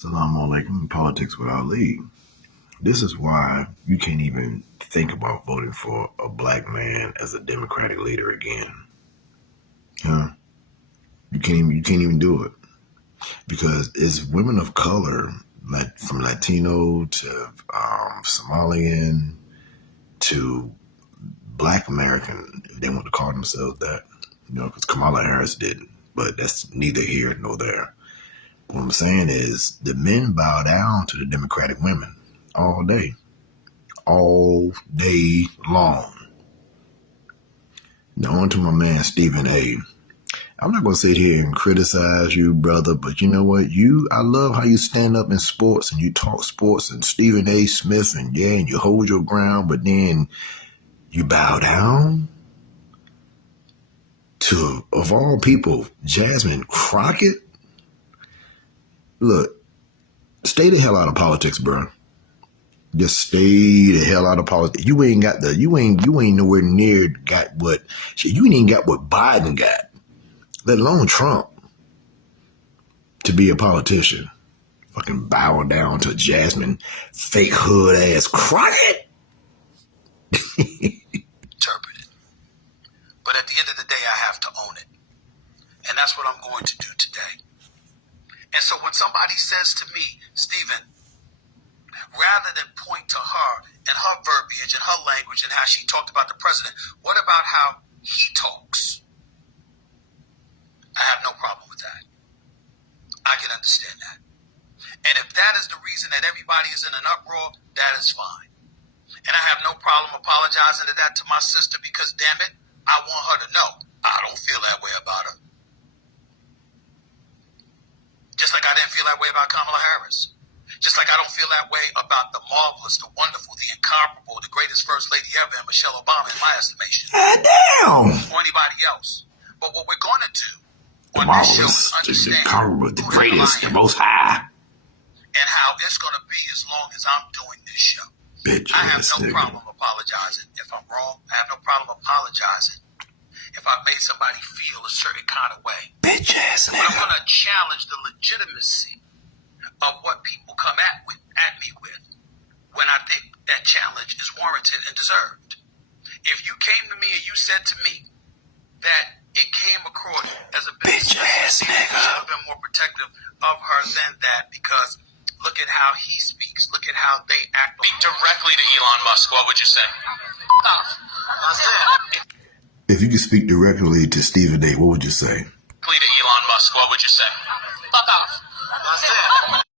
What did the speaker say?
Assalamu alaikum, politics with Ali. This is why you can't even think about voting for a black man as a Democratic leader again. Huh? You can't even do it. Because it's women of color, like from Latino to Somalian to Black American, if they want to call themselves that, because Kamala Harris didn't. But that's neither here nor there. What I'm saying is the men bow down to the Democratic women all day long. Now on to my man Stephen A. I'm not going to sit here and criticize you, brother, but you know what? I love how you stand up in sports and you talk sports and Stephen A. Smith and you hold your ground, but then you bow down to, of all people, Jasmine Crockett. Look, stay the hell out of politics, bro. Just stay the hell out of politics. You ain't nowhere near got what you ain't even got what Biden got, let alone Trump, to be a politician. Fucking bow down to Jasmine, fake hood ass Crockett. Interpret it. But at the end of the day, I have to own it. And that's what I'm going to do today. And so when somebody says to me, Stephen, rather than point to her and her verbiage and her language and how she talked about the president, what about how he talks? I have no problem with that. I can understand that. And if that is the reason that everybody is in an uproar, that is fine. And I have no problem apologizing to that to my sister because, damn it, I want her to know I don't feel that way about her. Just like I didn't feel that way about Kamala Harris. Just like I don't feel that way about the marvelous, the wonderful, the incomparable, the greatest first lady ever, and Michelle Obama, in my estimation. Damn! Or anybody else. But what we're going to do on this show is understand the greatest, the most high. And how it's going to be as long as I'm doing this show. Bitch, I have no problem apologizing if I'm wrong. I have no problem apologizing if I've made somebody feel a certain kind of way. Bitch ass nigga. But I'm going to challenge the legitimacy of what people come at me with when I think that challenge is warranted and deserved. If you came to me and you said to me that it came across as a bitch ass nigga, you should have been more protective of her than that because look at how he speaks. Look at how they act. Speak directly to Elon Musk. What would you say? That's it. If you could speak directly to Stephen A., what would you say? Directly to Elon Musk. What would you say? Fuck off. That's it.